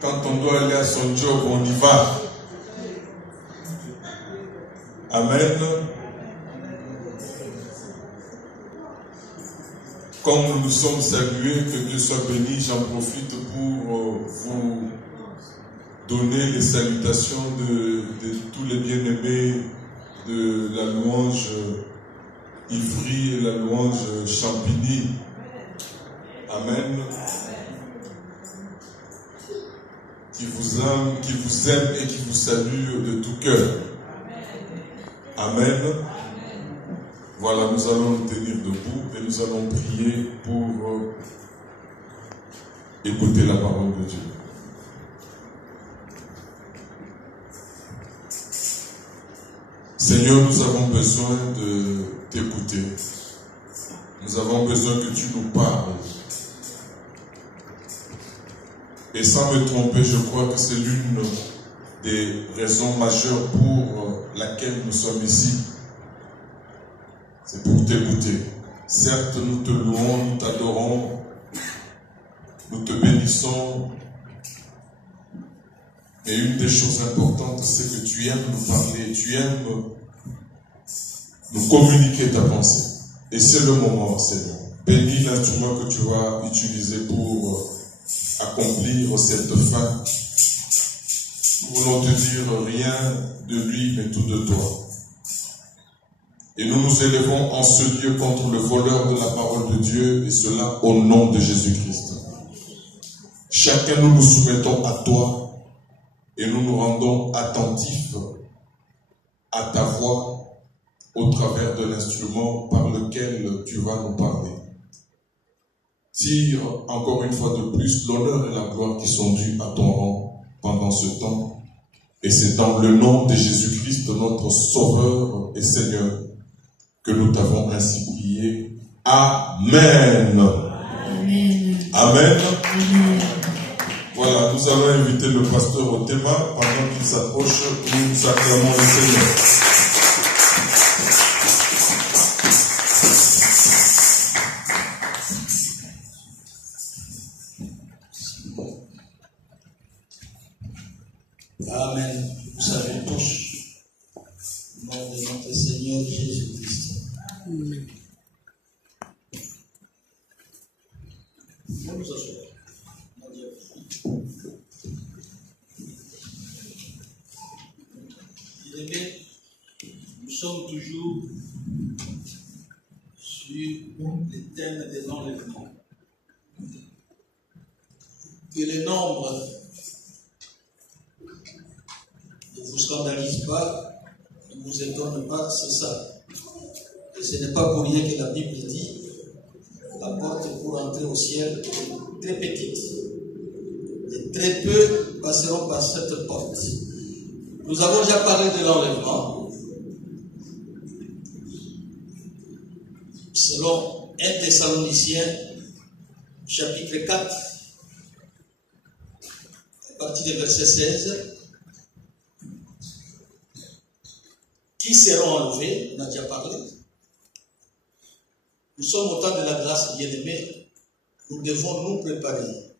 Quand on doit aller à son job, on y va. Amen. Comme nous nous sommes salués, que Dieu soit béni, j'en profite pour vous donner les salutations de tous les bien-aimés de la louange Ivry et la louange Champigny. Amen. Qui vous aime et qui vous salue de tout cœur. Amen. Voilà, nous allons nous tenir debout et nous allons prier pour écouter la parole de Dieu. Seigneur, nous avons besoin de t'écouter. Nous avons besoin que tu nous parles. Et sans me tromper, je crois que c'est l'une des raisons majeures pour laquelle nous sommes ici. C'est pour t'écouter. Certes, nous te louons, nous t'adorons, nous te bénissons. Mais une des choses importantes, c'est que tu aimes nous parler, tu aimes nous communiquer ta pensée. Et c'est le moment, Seigneur. Bénis l'instrument que tu vas utiliser pour accomplir cette fin. Nous voulons te dire rien de lui, mais tout de toi. Et nous nous élevons en ce lieu contre le voleur de la parole de Dieu, et cela au nom de Jésus-Christ. Chacun, nous nous soumettons à toi, et nous nous rendons attentifs à ta voix au travers de l'instrument par lequel tu vas nous parler. Tire encore une fois de plus l'honneur et la gloire qui sont dus à ton rang pendant ce temps. Et c'est dans le nom de Jésus-Christ, notre Sauveur et Seigneur, que nous t'avons ainsi prié. Amen. Amen. Amen. Amen. Voilà, nous allons inviter le pasteur au thème pendant qu'il s'approche, nous acclamons le Seigneur. Amen. Vous savez tous, au nom de notre Seigneur Jésus-Christ. Amen. Nous nous assurons. Bien-aimés, nous sommes toujours sur le thème des enlèvements. Que le nombre ne vous scandalise pas, ne vous étonne pas, c'est ça. Et ce n'est pas pour rien que la Bible dit la porte pour entrer au ciel est très petite. Et très peu passeront par cette porte. Nous avons déjà parlé de l'enlèvement. Selon 1 Thessaloniciens, chapitre 4, à partir du verset 16, qui seront enlevés, on a déjà parlé. Nous sommes au temps de la grâce, bien-aimés. Nous devons nous préparer.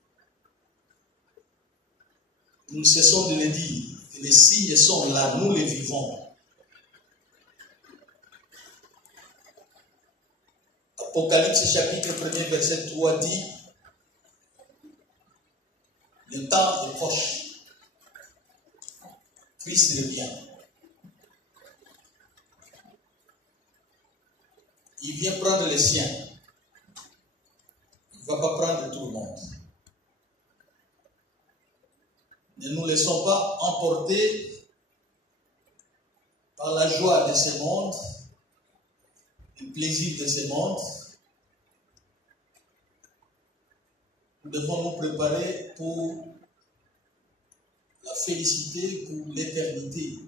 Nous ne cessons de le dire. Les signes sont là, nous les vivons. Apocalypse chapitre 1er verset 3 dit: le temps est proche. Christ revient. Il vient prendre les siens. Il ne va pas prendre tout le monde. Ne nous laissons pas emporter par la joie de ce monde, le plaisir de ce monde. Nous devons nous préparer pour la félicité, pour l'éternité.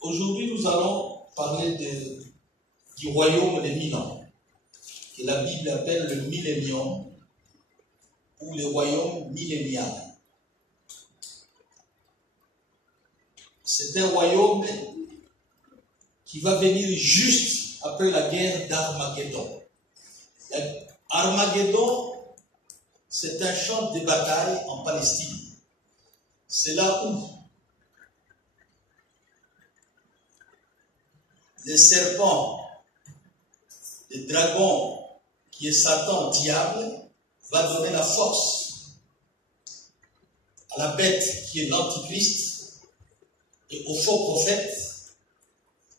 Aujourd'hui, nous allons parler du royaume des 1000 ans, que la Bible appelle le millénium, ou le royaume millénial. C'est un royaume qui va venir juste après la guerre d'Armageddon. Armageddon, c'est un champ de bataille en Palestine. C'est là où le serpent, le dragon, qui est Satan, diable, va donner la force à la bête qui est l'Antichrist et au faux prophète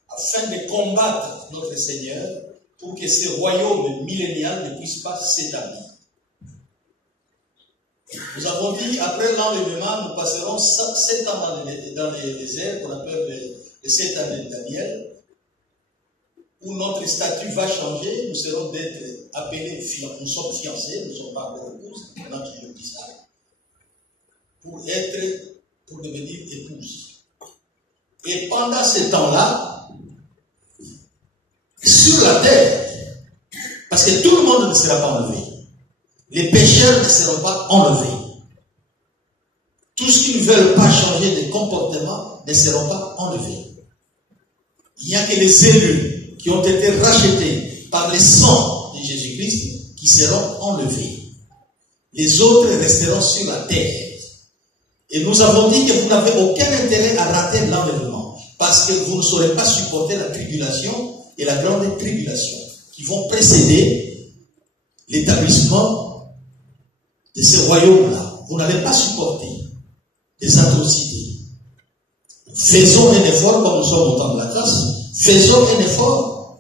afin de combattre notre Seigneur pour que ce royaume millénial ne puisse pas s'établir. Nous avons dit, après l'enlèvement, nous passerons 7 ans dans les déserts qu'on appelle les 7 années de Daniel, où notre statut va changer, nous serons d'être appelés, nous sommes fiancés, nous ne sommes pas encore épouses, maintenant que je le dis ça, pour devenir épouses. Et pendant ce temps-là, sur la terre, parce que tout le monde ne sera pas enlevé, les pécheurs ne seront pas enlevés. Tous ceux qui ne veulent pas changer de comportement ne seront pas enlevés. Il n'y a que les élus qui ont été rachetés par le sang de Jésus-Christ qui seront enlevés. Les autres resteront sur la terre. Et nous avons dit que vous n'avez aucun intérêt à rater l'enlèvement, parce que vous ne saurez pas supporter la tribulation et la grande tribulation qui vont précéder l'établissement de ce royaume-là. Vous n'allez pas supporter des atrocités. Faisons un effort, comme nous sommes au temps de la grâce, faisons un effort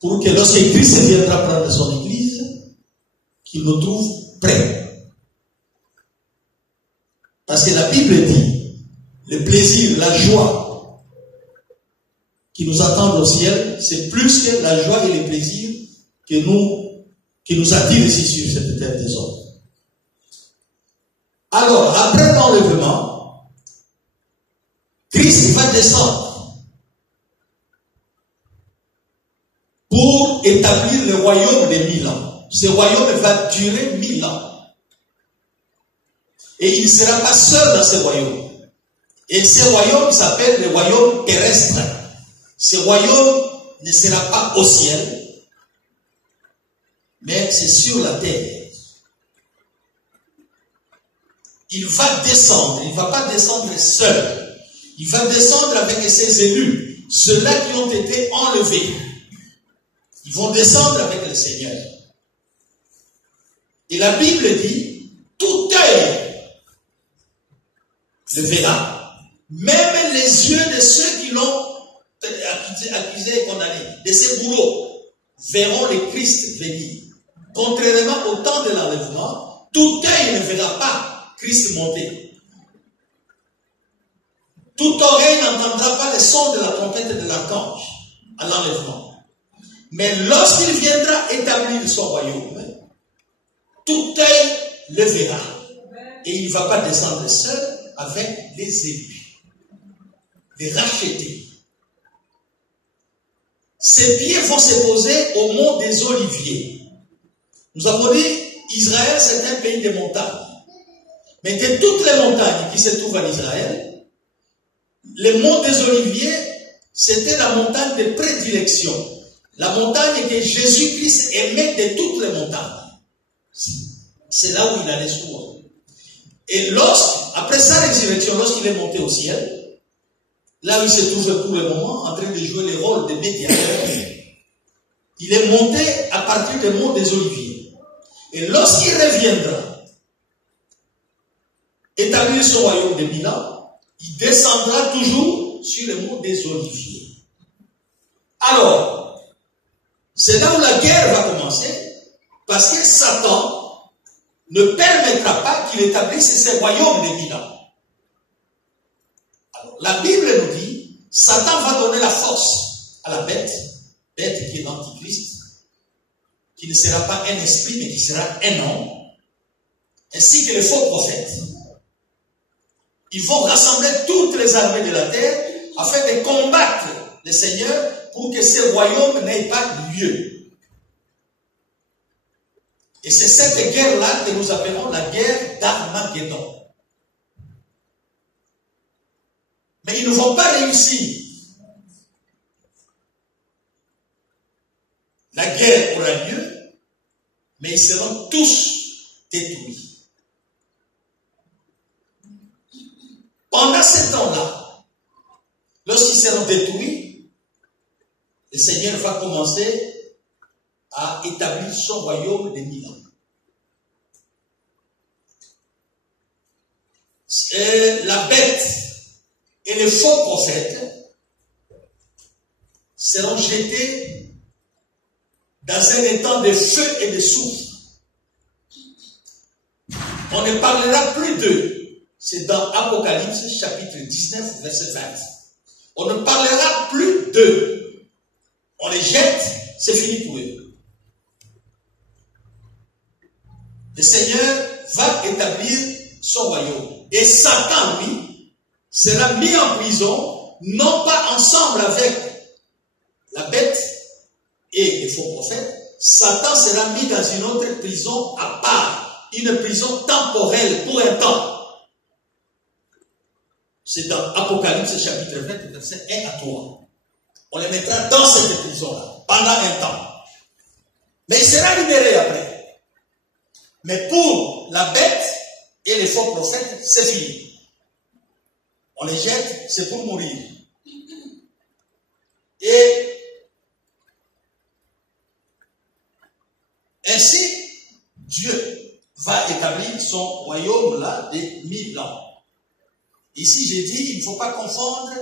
pour que lorsque Christ viendra prendre son église, qu'il nous trouve prêts. Parce que la Bible dit, le plaisir, la joie qui nous attendent au ciel, c'est plus que la joie et le plaisir qui nous attirent ici sur cette terre des hommes. Alors, après l'enlèvement, Christ va descendre pour établir le royaume de 1000 ans. Ce royaume va durer 1000 ans. Et il ne sera pas seul dans ce royaume. Et ce royaume s'appelle le royaume terrestre. Ce royaume ne sera pas au ciel, mais c'est sur la terre. Il va descendre, il ne va pas descendre seul. Il va descendre avec ses élus, ceux-là qui ont été enlevés. Ils vont descendre avec le Seigneur. Et la Bible dit, tout œil le verra, même les yeux de ceux qui l'ont accusé et condamné, de ces bourreaux, verront le Christ venir. Contrairement au temps de l'enlèvement, tout œil ne verra pas Christ monter. Toute oreille n'entendra pas le son de la trompette de l'archange à l'enlèvement. Mais lorsqu'il viendra établir son royaume, tout œil le verra. Et il ne va pas descendre seul avec les élus, les rachetés. Ses pieds vont se poser au mont des Oliviers. Nous avons dit, Israël c'est un pays de montagnes. Mais de toutes les montagnes qui se trouvent en Israël, le mont des Oliviers, c'était la montagne de prédilection. La montagne que Jésus-Christ aimait de toutes les montagnes. C'est là où il allait souvent. Et après sa résurrection, lorsqu'il est monté au ciel, là où il se trouve pour le moment, en train de jouer le rôle de médiateur, il est monté à partir du mont des Oliviers. Et lorsqu'il reviendra, établir son royaume de 1000 ans, il descendra toujours sur le mont des Oliviers. Alors, c'est là où la guerre va commencer, parce que Satan ne permettra pas qu'il établisse ce royaume de 1000 ans. Alors, la Bible nous dit, Satan va donner la force à la bête qui est l'Antichrist, qui ne sera pas un esprit, mais qui sera un homme, ainsi que les faux prophètes. Ils vont rassembler toutes les armées de la terre afin de combattre le Seigneur pour que ce royaume n'ait pas lieu. Et c'est cette guerre-là que nous appelons la guerre d'Armageddon. Mais ils ne vont pas réussir. La guerre aura lieu mais ils seront tous détruits. Pendant ce temps-là, lorsqu'ils seront détruits, le Seigneur va commencer à établir son royaume de 1000 ans. Et la bête et les faux prophètes seront jetés dans un étang de feu et de soufre. On ne parlera plus d'eux. C'est dans Apocalypse chapitre 19, verset 20. On ne parlera plus d'eux. On les jette, c'est fini pour eux. Le Seigneur va établir son royaume. Et Satan, lui, sera mis en prison, non pas ensemble avec la bête et les faux prophètes. Satan sera mis dans une autre prison à part, une prison temporelle pour un temps. C'est dans Apocalypse chapitre 20, verset 1 à 3. On les mettra dans cette prison-là, pendant un temps. Mais il sera libéré après. Mais pour la bête et les faux prophètes, c'est fini. On les jette, c'est pour mourir. Et ainsi, Dieu va établir son royaume là de 1000 ans. Ici, j'ai dit, il ne faut pas confondre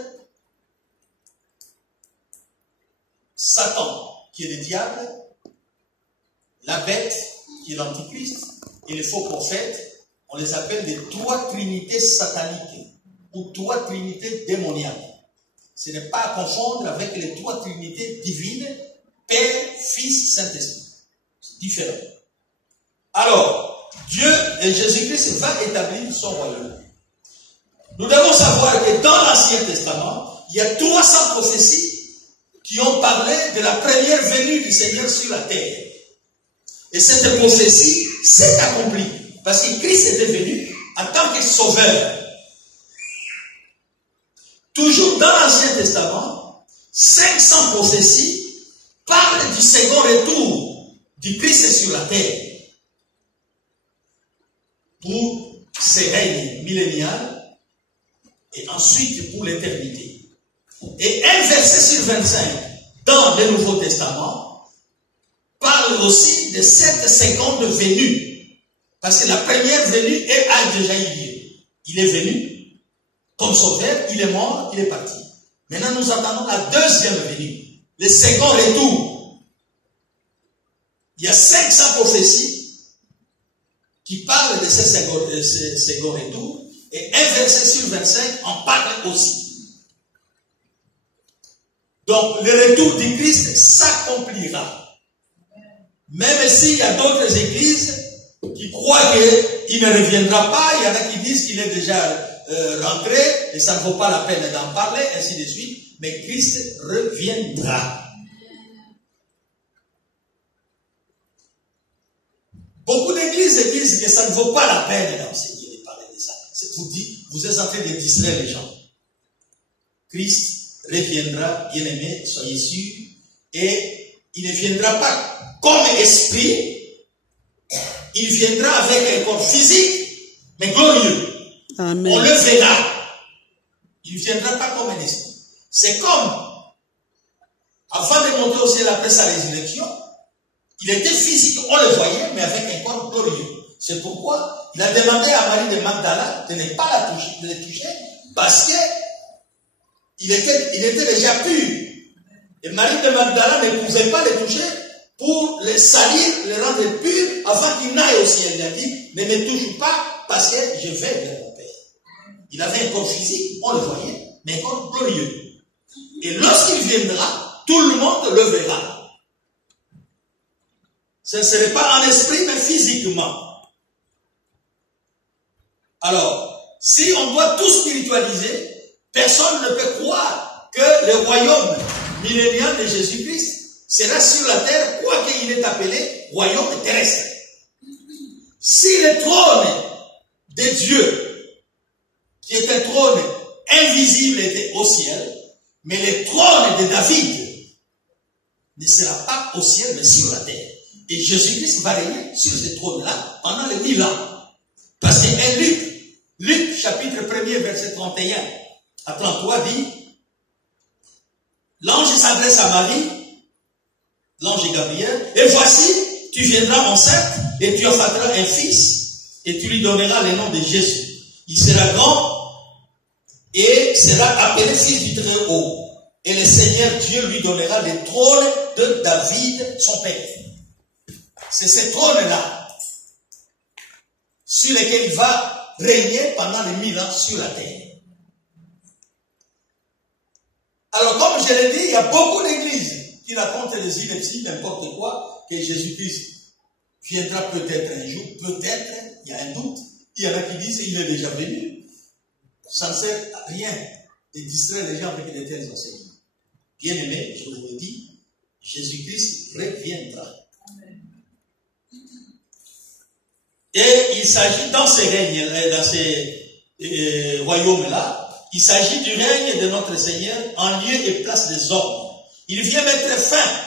Satan, qui est le diable, la bête, qui est l'antichrist, et les faux prophètes. On les appelle les trois trinités sataniques ou trois trinités démoniaques. Ce n'est pas à confondre avec les trois trinités divines, Père, Fils, Saint-Esprit. C'est différent. Alors, Dieu et Jésus-Christ va établir son royaume. Nous devons savoir que dans l'Ancien Testament, il y a 300 prophéties qui ont parlé de la première venue du Seigneur sur la terre. Et cette prophétie s'est accomplie. Parce que Christ était venu en tant que sauveur. Toujours dans l'Ancien Testament, 500 prophéties parlent du second retour du Christ sur la terre pour ses règnes milléniaux et ensuite pour l'éternité. Et un verset sur 25 dans le Nouveau Testament parle aussi de cette seconde venue. Parce que la première venue a déjà eu lieu. Il est venu comme sauveur, il est mort, il est parti. Maintenant, nous attendons la deuxième venue, le second retour. Il y a 500 prophéties qui parlent de ce second retour, et un verset sur 25 en parle aussi. Donc, le retour du Christ s'accomplira. Même s'il y a d'autres églises qui croient qu'il ne reviendra pas, il y en a qui disent qu'il est déjà rentré et ça ne vaut pas la peine d'en parler, ainsi de suite, mais Christ reviendra. Beaucoup d'églises disent que ça ne vaut pas la peine d'enseigner, de parler de ça. Vous êtes en train de distraire les gens. Christ reviendra, bien-aimé, soyez sûrs, et il ne viendra pas comme esprit. Il viendra avec un corps physique, mais glorieux. Amen. On le verra. Il ne viendra pas comme un esprit. C'est comme, avant de monter au ciel après sa résurrection, il était physique, on le voyait, mais avec un corps glorieux. C'est pourquoi il a demandé à Marie de Magdala de ne pas le toucher, parce qu'il était déjà pur. Et Marie de Magdala ne pouvait pas le toucher pour le salir, le rendre pur, avant qu'il n'aille au ciel. Il a dit, ne me touche pas, parce que je vais vers mon Père. Il avait un corps physique, on le voyait, mais un corps glorieux. Et lorsqu'il viendra, tout le monde le verra. Ce ne serait pas en esprit, mais physiquement. Alors, si on doit tout spiritualiser, personne ne peut croire que le royaume millénial de Jésus-Christ sera sur la terre, quoiqu'il est appelé royaume terrestre. Si le trône de Dieu, qui est un trône invisible, était au ciel, mais le trône de David ne sera pas au ciel, mais sur la terre. Et Jésus-Christ va régner sur ce trône-là pendant les 1000 ans. Parce que Luc chapitre 1er, verset 31 à 33 dit, l'ange s'adresse à Marie, l'ange Gabriel, et voici, tu viendras enceinte, et tu enfanteras un fils, et tu lui donneras le nom de Jésus. Il sera grand, et sera appelé fils du Très-Haut. Et le Seigneur Dieu lui donnera le trône de David, son père. C'est ce trône-là, sur lequel il va régner pendant les 1000 ans sur la terre. Alors, comme je l'ai dit, il y a beaucoup d'églises qui racontent des inepties, n'importe quoi, que Jésus-Christ viendra peut-être un jour, peut-être, il y a un doute. Il y en a qui disent qu'il est déjà venu. Ça ne sert à rien de distraire les gens avec de tels enseignements. Bien aimé, je vous le dis, Jésus-Christ reviendra. Et il s'agit dans ces règnes, dans ces royaumes-là, il s'agit du règne de notre Seigneur en lieu et place des hommes. Il vient mettre fin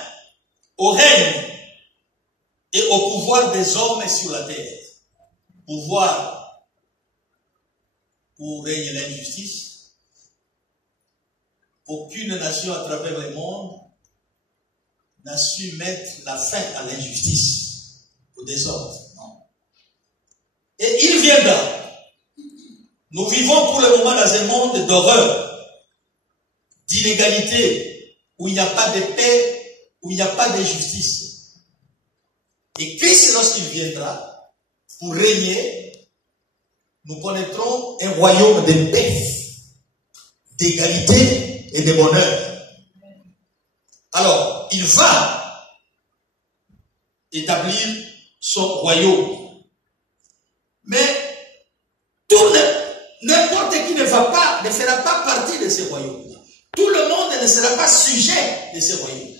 au règne et au pouvoir des hommes sur la terre. Pouvoir où règne l'injustice. Aucune nation à travers le monde n'a su mettre la fin à l'injustice, au désordre. Non. Et il viendra. Nous vivons pour le moment dans un monde d'horreur, d'inégalité, où il n'y a pas de paix, où il n'y a pas de justice. Et Christ, lorsqu'il viendra pour régner, nous connaîtrons un royaume de paix, d'égalité et de bonheur. Alors, il va établir son royaume. Mais n'importe qui ne fera pas partie de ce royaume-là. Tout le monde ne sera pas sujet de ce royaume.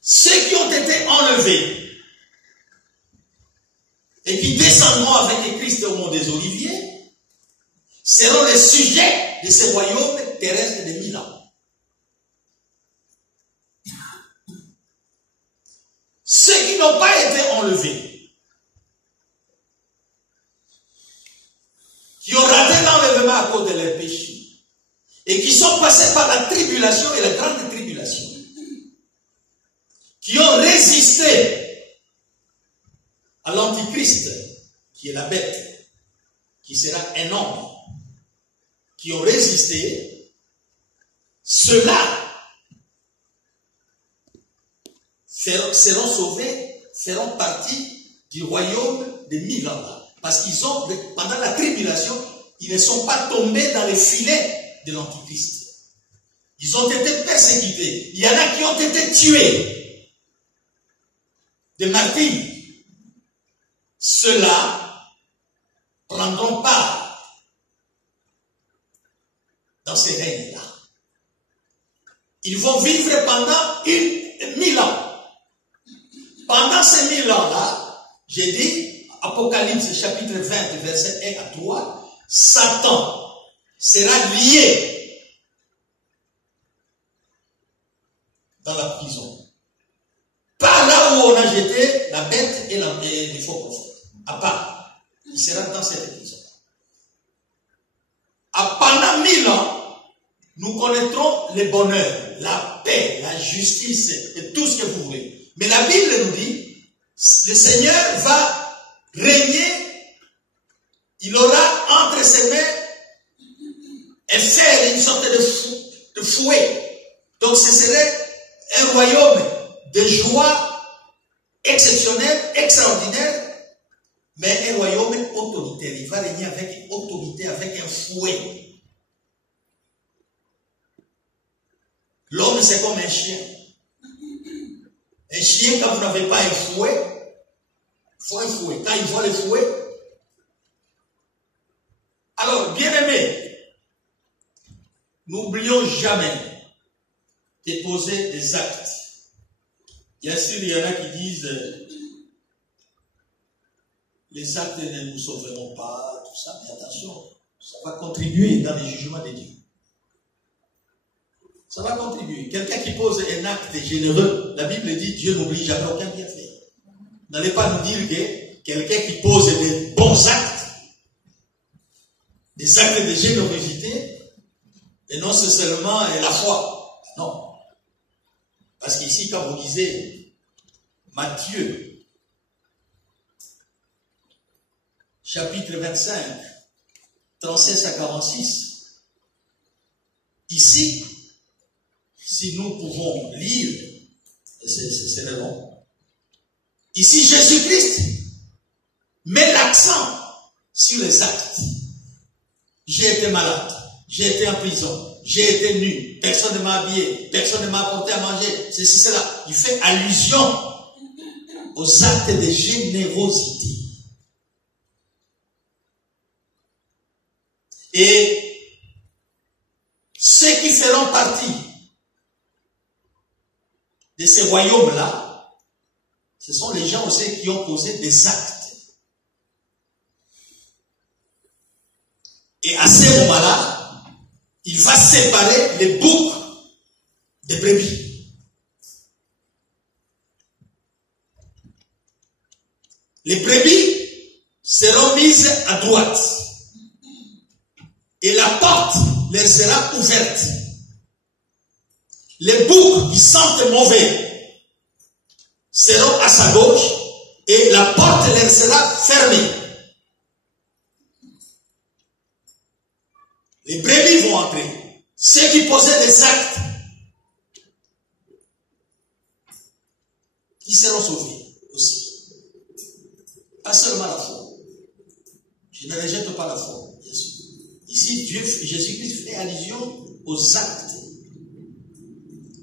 Ceux qui ont été enlevés et qui descendront avec Christ au mont des Oliviers seront les sujets de ce royaume terrestre de 1000 ans. Ceux qui n'ont pas été enlevés, qui ont raté l'enlèvement à cause de leurs péchés, et qui sont passés par la tribulation et la grande tribulation, qui ont résisté à l'Antichrist, qui est la bête, qui sera un homme, qui ont résisté, ceux-là seront sauvés, feront partie du royaume de 1000 ans. Parce qu'ils ont, pendant la tribulation, ils ne sont pas tombés dans les filets de l'Antichrist. Ils ont été persécutés. Il y en a qui ont été tués. Des martyrs. Ceux-là prendront part dans ces règnes-là. Ils vont vivre pendant 1000 ans. Pendant ces 1000 ans-là, j'ai dit, Apocalypse chapitre 20, verset 1 à 3, Satan sera lié dans la prison. Par là où on a jeté la bête et les faux prophètes. À part, il sera dans cette prison. Pendant 1000 ans, nous connaîtrons le bonheur, la paix, la justice et tout ce que vous voulez. Mais la Bible nous dit, le Seigneur va régner, il aura entre ses mains un fer, une sorte de fouet. Donc ce serait un royaume de joie exceptionnelle, extraordinaire, mais un royaume autoritaire. Il va régner avec une autorité, avec un fouet. L'homme c'est comme un chien. Un chien, quand vous n'avez pas un fouet, il faut un fouet. Quand il voit le fouet, alors, bien aimé, n'oublions jamais de poser des actes. Bien sûr, il y en a qui disent les actes ne nous sauveront pas, tout ça, mais attention, ça va contribuer dans les jugements de Dieu. Ça va contribuer. Quelqu'un qui pose un acte généreux, la Bible dit Dieu n'oublie jamais aucun bienfait. N'allez pas nous dire que quelqu'un qui pose des bons actes, des actes de générosité, et non c'est seulement la foi. Non. Parce qu'ici, quand vous lisez Matthieu, chapitre 25, 36 à 46, ici, si nous pouvons lire, c'est le bon. Ici, Jésus-Christ met l'accent sur les actes. J'ai été malade, j'ai été en prison, j'ai été nu, personne ne m'a habillé, personne ne m'a apporté à manger, ceci, cela. Il fait allusion aux actes de générosité. Et ceux qui feront partie de ces royaumes-là, ce sont les gens aussi qui ont posé des actes. Et à ce moment-là, il va séparer les boucs des brebis. Les brebis seront mises à droite. Et la porte leur sera ouverte. Les boucs qui sentent mauvais seront à sa gauche et la porte leur sera fermée. Les brebis vont entrer. Ceux qui posaient des actes, ils seront sauvés aussi. Pas seulement la foi. Je ne rejette pas la foi, bien sûr. Ici, Jésus-Christ fait allusion aux actes.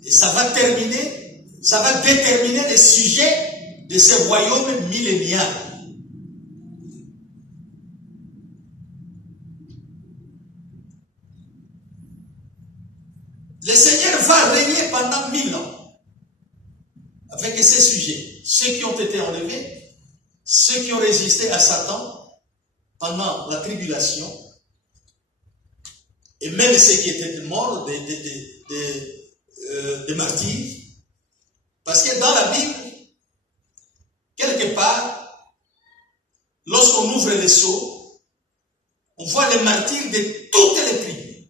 Et ça va déterminer les sujets de ce royaume millénaire. Le Seigneur va régner pendant 1000 ans avec ces sujets. Ceux qui ont été enlevés, ceux qui ont résisté à Satan pendant la tribulation, et même ceux qui étaient morts, des martyrs. Parce que dans la Bible, quelque part, lorsqu'on ouvre les sceaux, on voit les martyrs de toutes les tribus.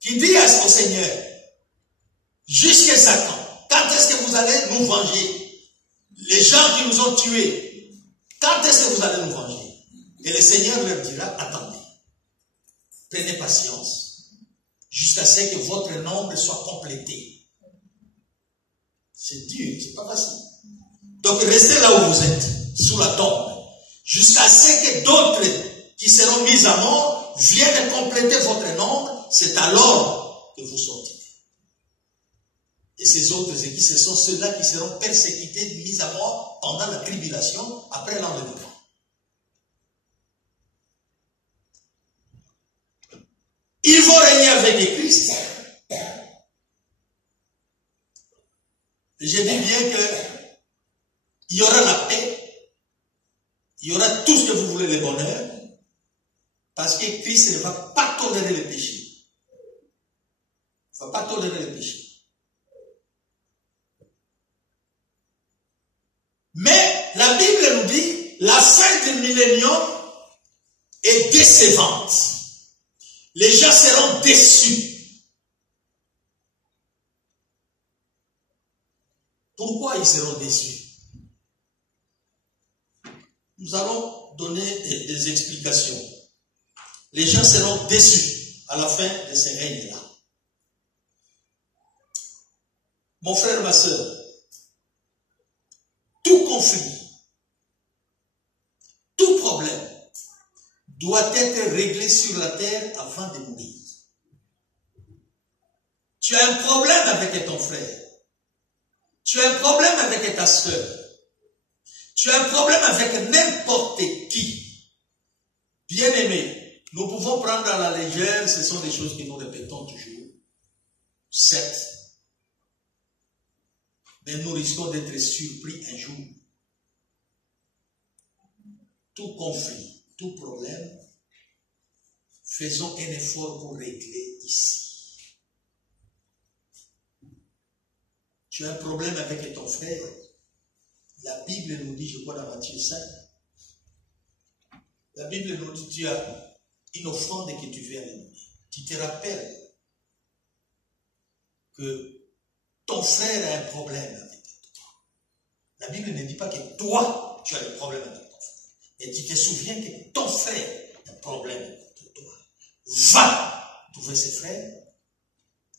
Qui dit au Seigneur, jusqu'à Satan, quand est-ce que vous allez nous venger? Les gens qui nous ont tués, quand est-ce que vous allez nous venger? Et le Seigneur leur dira, attendez, prenez patience, jusqu'à ce que votre nombre soit complété. C'est dur, c'est pas facile. Donc restez là où vous êtes, sous la tombe, jusqu'à ce que d'autres qui seront mis à mort viennent compléter votre nombre, c'est alors que vous sortirez. Et ces autres, ce sont ceux-là qui seront persécutés, mis à mort pendant la tribulation, après l'enlèvement. Ils vont régner avec Christ. Je dis bien qu'il y aura la paix, il y aura tout ce que vous voulez, le bonheur, parce que Christ ne va pas tolérer le péché. Il ne va pas tolérer le péché. Mais la Bible nous dit, la fin du millénium est décevante. Les gens seront déçus. Pourquoi ils seront déçus? Nous allons donner des explications. Les gens seront déçus à la fin de ces règnes-là. Mon frère, ma soeur, tout conflit, tout problème doit être réglé sur la terre avant de mourir. Tu as un problème avec ton frère. Tu as un problème avec ta soeur. Tu as un problème avec n'importe qui. Bien-aimé, nous pouvons prendre à la légère, ce sont des choses que nous répétons toujours. Certes. Mais nous risquons d'être surpris un jour. Tout conflit, tout problème, faisons un effort pour régler ici. tu as un problème avec ton frère, la Bible nous dit, je crois dans Matthieu 5, la Bible nous dit, tu as une offrande que tu veux amener. Tu te rappelles que ton frère a un problème avec toi. La Bible ne dit pas que toi, tu as des problèmes avec ton frère. Mais tu te souviens que ton frère a un problème avec toi. Va trouver ses frères,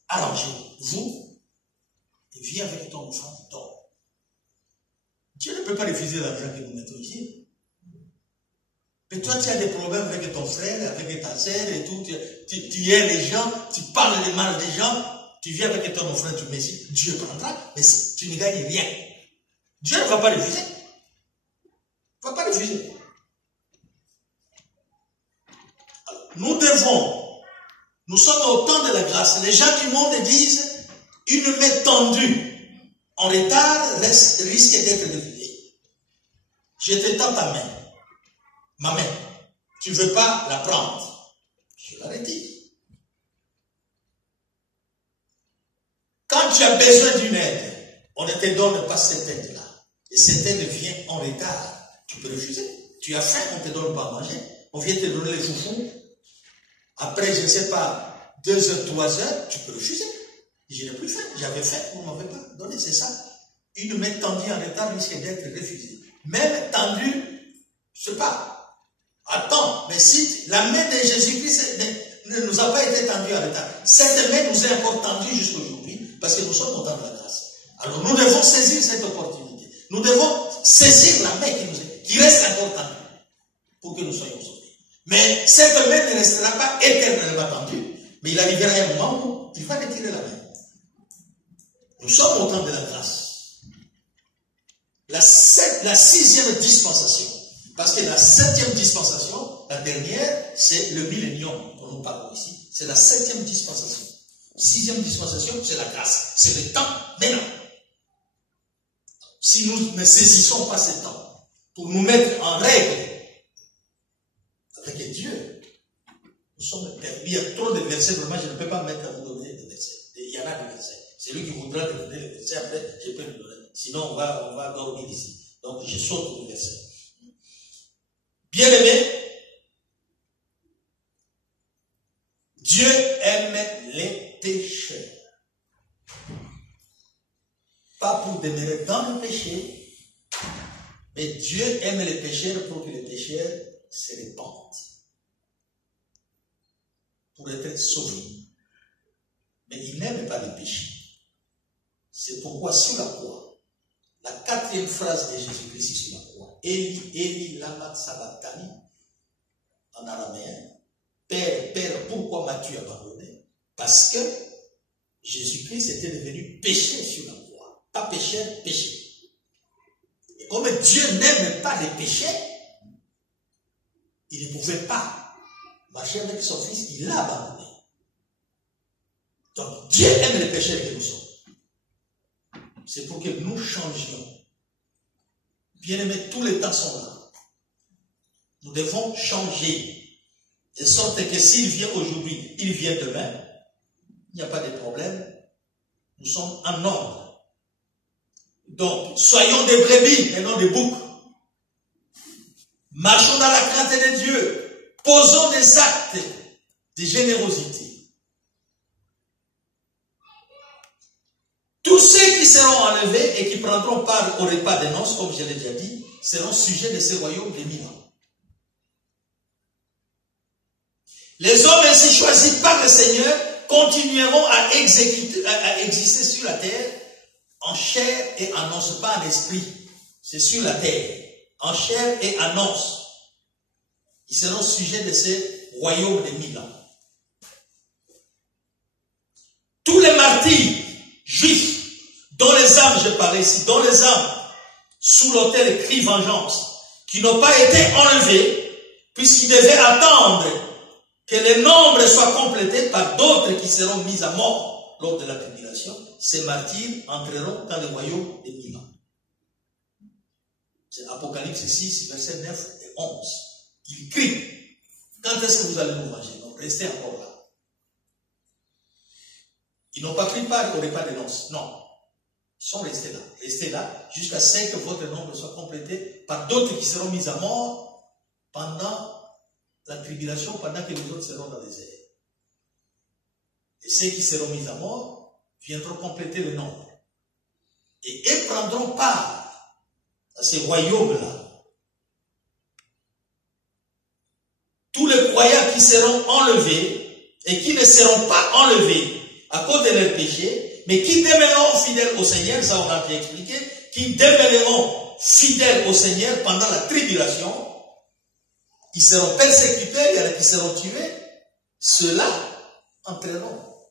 arrangez-vous, et viens avec ton offrande, donne. Dieu ne peut pas refuser l'argent que nous mettons ici. Mais toi, tu as des problèmes avec ton frère, avec ta sœur et tout. Tu aimes les gens, tu parles de mal des gens. Tu viens avec ton offrande, tu mets ici. Dieu prendra, mais tu ne gagnes rien. Dieu ne va pas refuser. Il ne va pas refuser. Alors, nous sommes au temps de la grâce. Les gens du monde disent, une main tendue en retard risque d'être refusée. Je te tends ta main. Ma main, tu ne veux pas la prendre. Je la retire. Quand tu as besoin d'une aide, on ne te donne pas cette aide-là. Et cette aide vient en retard. Tu peux refuser. Tu as faim, on ne te donne pas à manger. On vient te donner les foufous. Après, je ne sais pas, 2 heures, 3 heures, tu peux refuser. Je n'ai plus faim. J'avais faim, on ne m'avait pas donné, c'est ça. Une main tendue en retard risque d'être refusée. Même tendue, je ne sais pas. Attends, mais si la main de Jésus-Christ ne nous a pas été tendue en retard, cette main nous est encore tendue jusqu'à aujourd'hui, parce que nous sommes au temps de la grâce. Alors nous devons saisir cette opportunité. Nous devons saisir la main qui reste encore tendue, pour que nous soyons sauvés. Mais cette main ne restera pas éternellement tendue, mais il arrivera un moment où il va retirer la main. Nous sommes au temps de la grâce. La 6e dispensation. Parce que la 7e dispensation, la dernière, c'est le millénium dont nous parlons ici. C'est la 7e dispensation. 6e dispensation, c'est la grâce. C'est le temps maintenant. Si nous ne saisissons pas ce temps pour nous mettre en règle avec Dieu, nous sommes perdus. Il y a trop de versets, vraiment, je ne peux pas mettre à vous donner des versets. Il y en a des versets. C'est lui qui voudra te donner les versets, après, je peux le donner. Sinon, on va dormir ici. Donc, je saute les versets. Bien-aimés, Dieu aime les pécheurs. Pas pour demeurer dans le péché, mais Dieu aime les pécheurs pour que les pécheurs se répandent. Pour être sauvés. Mais il n'aime pas les péchés. C'est pourquoi sur la croix, la 4e phrase de Jésus-Christ sur la croix, Eli, Eli, lama sabachthani, en araméen, Père, Père, pourquoi m'as-tu abandonné? Parce que Jésus-Christ était devenu péché sur la croix. Pas pécheur, péché. Et comme Dieu n'aime pas les péchés, il ne pouvait pas marcher avec son fils, il l'a abandonné. Donc Dieu aime les péchés que nous sommes. C'est pour que nous changions. Bien-aimés, tous les temps sont là. Nous devons changer. De sorte que s'il vient aujourd'hui, il vient demain, il n'y a pas de problème. Nous sommes en ordre. Donc, soyons des brebis et non des boucs. Marchons dans la crainte de Dieu. Posons des actes de générosité. Tous ceux qui seront enlevés et qui prendront part au repas des noces, comme je l'ai déjà dit, seront sujets de ce royaume de 1000 ans. Les hommes ainsi choisis par le Seigneur continueront à exister sur la terre en chair et en os, pas en esprit. C'est sur la terre, en chair et en os. Ils seront sujets de ce royaume de 1000 ans. Tous les martyrs juifs, dont les âmes, je parlais ici, dont les âmes, sous l'autel crient vengeance, qui n'ont pas été enlevés, puisqu'ils devaient attendre que le nombre soit complété par d'autres qui seront mis à mort lors de la tribulation, ces martyrs entreront dans le royaume des 1000 ans. C'est Apocalypse 6, versets 9 et 11. Ils crient. Quand est-ce que vous allez nous venger? Donc restez encore là. Ils n'ont pas pris part au repas des noces. Non. sont restés là, jusqu'à ce que votre nombre soit complété par d'autres qui seront mis à mort pendant la tribulation, pendant que les autres seront dans les airs. Et ceux qui seront mis à mort viendront compléter le nombre. Et ils prendront part à ces royaumes-là. Tous les croyants qui seront enlevés et qui ne seront pas enlevés à cause de leurs péchés, mais qui demeureront fidèles au Seigneur, ça on a bien expliqué, qui demeureront fidèles au Seigneur pendant la tribulation, qui seront persécutés, il y en a qui seront tués, ceux-là entreront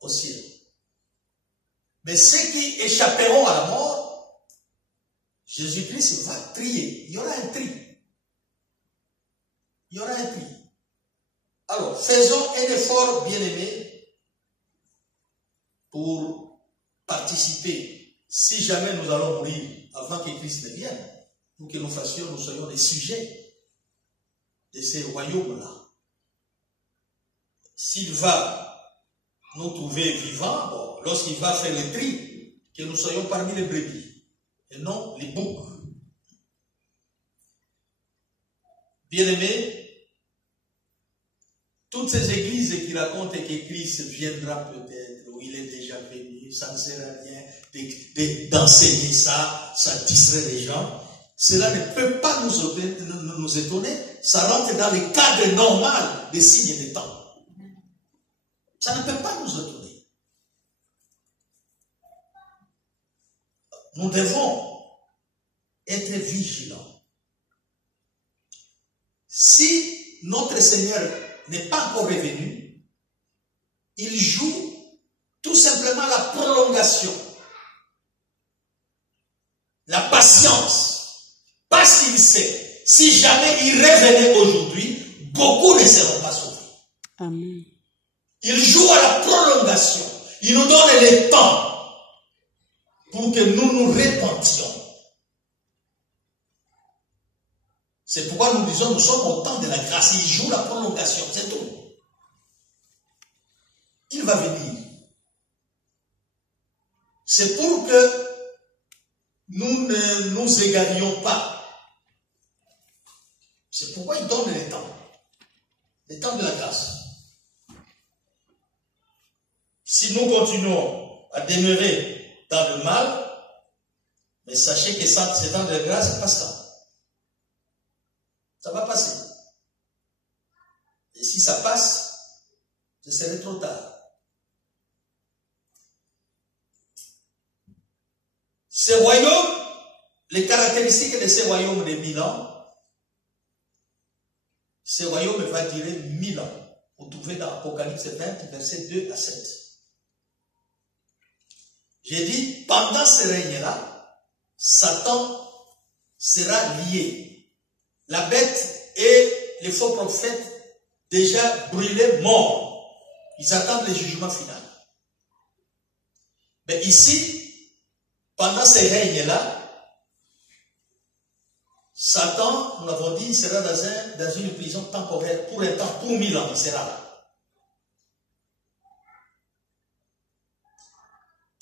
au ciel. Mais ceux qui échapperont à la mort, Jésus-Christ va trier. Il y aura un tri. Il y aura un tri. Alors, faisons un effort, bien-aimé, pour participer, si jamais nous allons mourir avant que Christ ne vienne, pour que nous soyons des sujets de ces royaumes-là. S'il va nous trouver vivants, bon, lorsqu'il va faire le tri, que nous soyons parmi les brebis, et non les boucs. Bien-aimés, toutes ces églises qui racontent que Christ viendra peut-être, ou il est déjà venu, ça ne sert à rien d'enseigner ça, ça distrait les gens. Cela ne peut pas nous étonner, ça rentre dans le cadre normal des signes des temps. Ça ne peut pas nous étonner. Nous devons être vigilants. Si notre Seigneur n'est pas encore revenu, il joue tout simplement la prolongation, la patience, parce qu'il sait, si jamais il revenait aujourd'hui, beaucoup ne seront pas sauvés. Amen. Il joue à la prolongation, il nous donne le temps pour que nous nous repentions. C'est pourquoi nous disons, nous sommes au temps de la grâce. Il joue la prolongation, c'est tout. Il va venir. C'est pour que nous ne nous égarions pas. C'est pourquoi il donne le temps de la grâce. Si nous continuons à demeurer dans le mal, mais sachez que ce temps de grâce passera. Ça va passer. Et si ça passe, ce serait trop tard. Ces royaumes, les caractéristiques de ces royaumes de 1000 ans, ces royaumes va durer 1000 ans. Vous trouvez dans Apocalypse 20, versets 2 à 7. J'ai dit, pendant ce règne-là, Satan sera lié. La bête et les faux prophètes déjà brûlés, morts. Ils attendent le jugement final. Mais ici, pendant ces règnes-là, Satan, nous l'avons dit, il sera dans une prison temporaire pour un temps, pour 1000 ans, il sera là.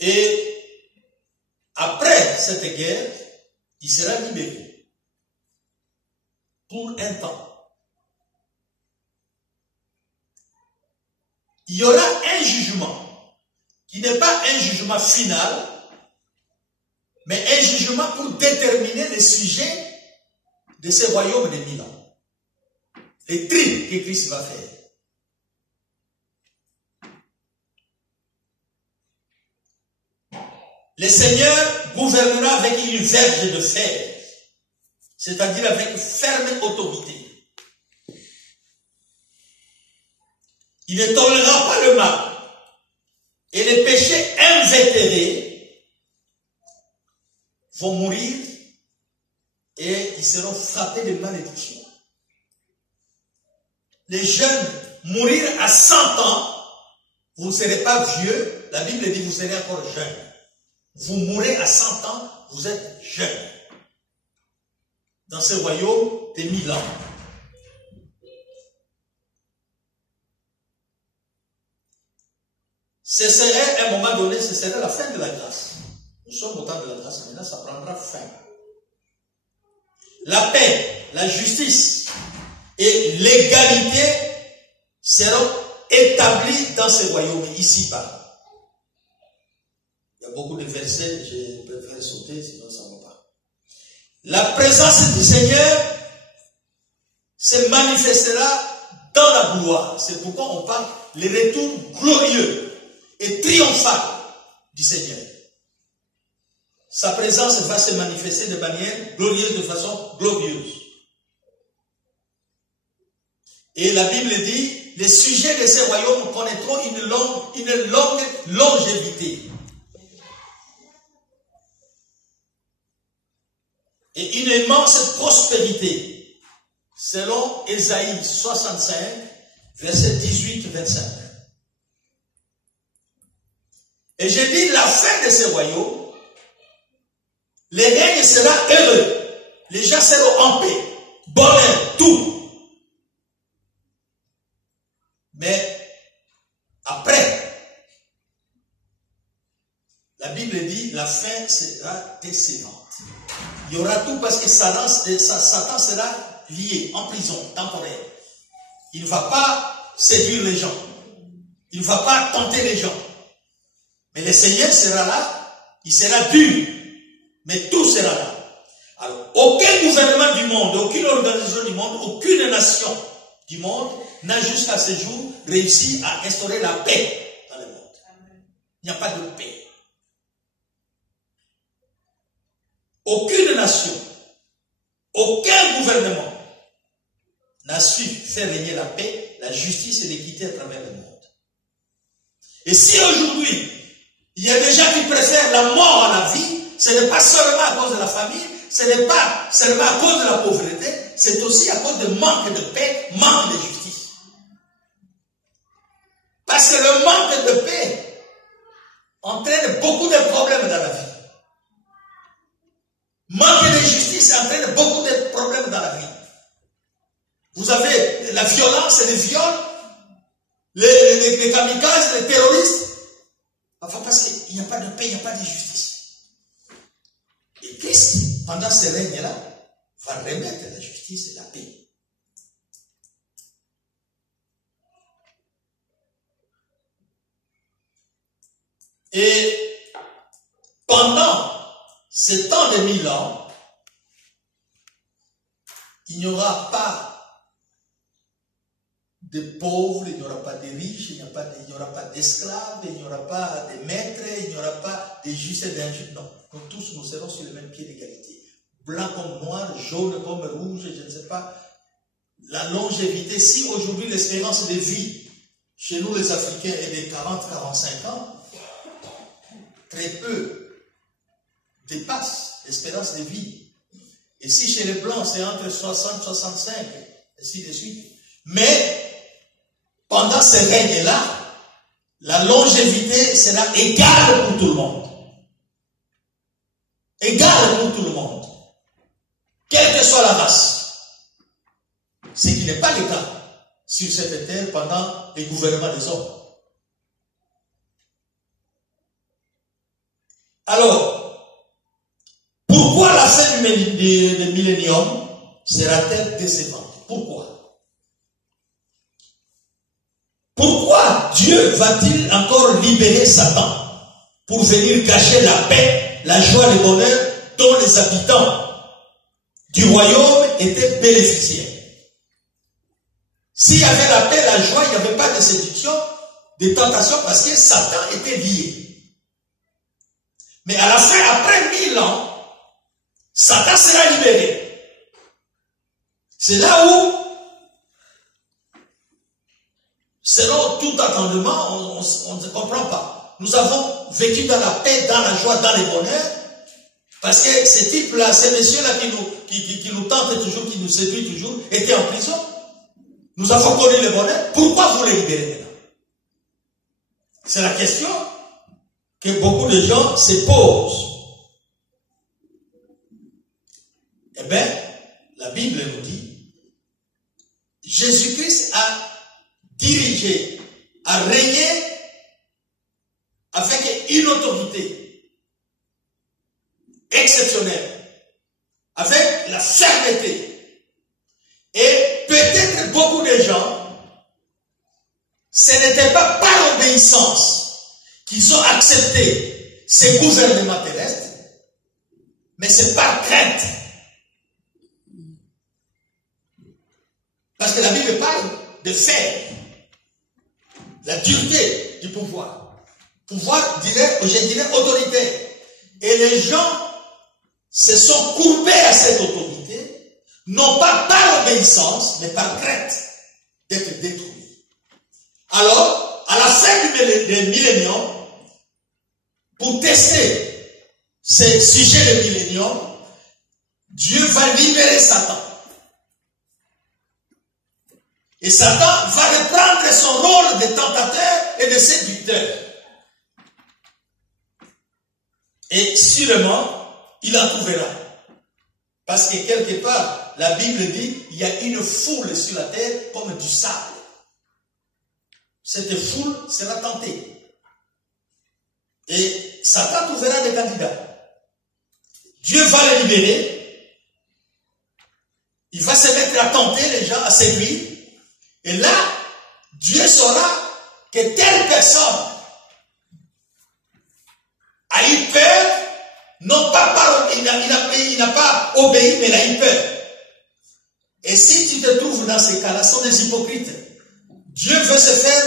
Et après cette guerre, il sera libéré. Pour un temps. Il y aura un jugement qui n'est pas un jugement final, mais un jugement pour déterminer les sujets de ces royaumes de 1000 ans. Les tri que Christ va faire. Le Seigneur gouvernera avec une verge de fer, c'est-à-dire avec ferme autorité. Il ne tolérera pas le mal. Et les péchés invétérés vont mourir et ils seront frappés de malédiction. Les jeunes mourir à 100 ans, vous ne serez pas vieux. La Bible dit vous serez encore jeune. Vous mourrez à 100 ans, vous êtes jeune. Dans ce royaume des 1000 ans. ce serait, à un moment donné, ce serait la fin de la grâce. Nous sommes au temps de la grâce, maintenant ça prendra fin. La paix, la justice et l'égalité seront établis dans ce royaume, ici-bas. Il y a beaucoup de versets, je préfère sauter, sinon ça ne va pas. La présence du Seigneur se manifestera dans la gloire. C'est pourquoi on parle le retour glorieux et triomphal du Seigneur. Sa présence va se manifester de manière glorieuse, de façon glorieuse. Et la Bible dit, les sujets de ces royaumes connaîtront une longue longévité. Et une immense prospérité, selon Ésaïe 65, verset 18-25. Et j'ai dit, la fin de ces royaumes, les règnes seront heureux, les gens seront en paix, bonheur, tout. Mais après, la Bible dit, la fin sera décevante. Il y aura tout parce que Satan sera lié en prison, temporaire. Il ne va pas séduire les gens. Il ne va pas tenter les gens. Mais le Seigneur sera là, il sera dur. Mais tout sera là. Alors, aucun gouvernement du monde, aucune organisation du monde, aucune nation du monde n'a jusqu'à ce jour réussi à instaurer la paix dans le monde. Il n'y a pas de paix. Aucune nation, aucun gouvernement n'a su faire régner la paix, la justice et l'équité à travers le monde. Et si aujourd'hui, il y a des gens qui préfèrent la mort à la vie, ce n'est pas seulement à cause de la famille, ce n'est pas seulement à cause de la pauvreté, c'est aussi à cause de manque de paix, manque de justice. Parce que le manque de paix entraîne beaucoup de problèmes dans la vie. Manque de justice entraîne beaucoup de problèmes dans la vie. Vous avez la violence et les viols, les kamikazes, les terroristes. Enfin, parce qu'il n'y a pas de paix, il n'y a pas de justice. Et Christ, pendant ce règne-là, va remettre la justice et la paix. Et pendant ce temps de 1000 ans, il n'y aura pas de pauvres, il n'y aura pas de riches, il n'y aura pas d'esclaves, il n'y aura pas de maîtres, il n'y aura pas de justes et d'injustes. Non, nous tous, nous serons sur le même pied d'égalité. Blanc comme noir, jaune comme rouge, je ne sais pas. La longévité, si aujourd'hui l'espérance de vie chez nous les Africains est de 40-45 ans, très peu dépasse l'espérance de vie. Et si chez les Blancs c'est entre 60-65, et ainsi de suite. Mais pendant ce règne-là, la longévité sera égale pour tout le monde. Égale pour tout le monde. Quelle que soit la race. Ce qui n'est pas le cas sur cette terre pendant les gouvernements des hommes. Alors, pourquoi la fin du millénium sera-t-elle décevante? Pourquoi? Pourquoi Dieu va-t-il encore libérer Satan pour venir cacher la paix, la joie et le bonheur dont les habitants du royaume étaient bénéficiaires? S'il y avait la paix, la joie, il n'y avait pas de séduction, de tentation, parce que Satan était lié. Mais à la fin, après 1000 ans, Satan sera libéré. C'est là où, selon tout attendement, on ne comprend pas. Nous avons vécu dans la paix, dans la joie, dans le bonheur, parce que ces types-là, ces messieurs-là qui nous tentent toujours, qui nous séduisent toujours, étaient en prison. Nous avons connu le bonheur. Pourquoi vous les libérez maintenant? C'est la question que beaucoup de gens se posent. Eh bien, la Bible nous dit, Jésus-Christ a dirigé, a régné une autorité exceptionnelle, avec la fermeté. Et peut-être beaucoup de gens, ce n'était pas par obéissance qu'ils ont accepté ces gouvernements terrestres, mais c'est par crainte. Parce que la Bible parle de faire, la dureté du pouvoir. Pouvoir, je dirais, autoritaire. Et les gens se sont courbés à cette autorité, non pas par obéissance, mais par crainte d'être détruits. Alors, à la fin du millénium, pour tester ce sujet de millénium, Dieu va libérer Satan. Et Satan va reprendre son rôle de tentateur et de séducteur. Et sûrement, il en trouvera. Parce que quelque part, la Bible dit, il y a une foule sur la terre comme du sable. Cette foule sera tentée. Et Satan trouvera des candidats. Dieu va les libérer. Il va se mettre à tenter les gens, à séduire. Et là, Dieu saura que telle personne a eu peur, non pas par, il n'a pas obéi, mais il a eu peur. Et si tu te trouves dans ces cas-là, ce sont des hypocrites. Dieu veut se faire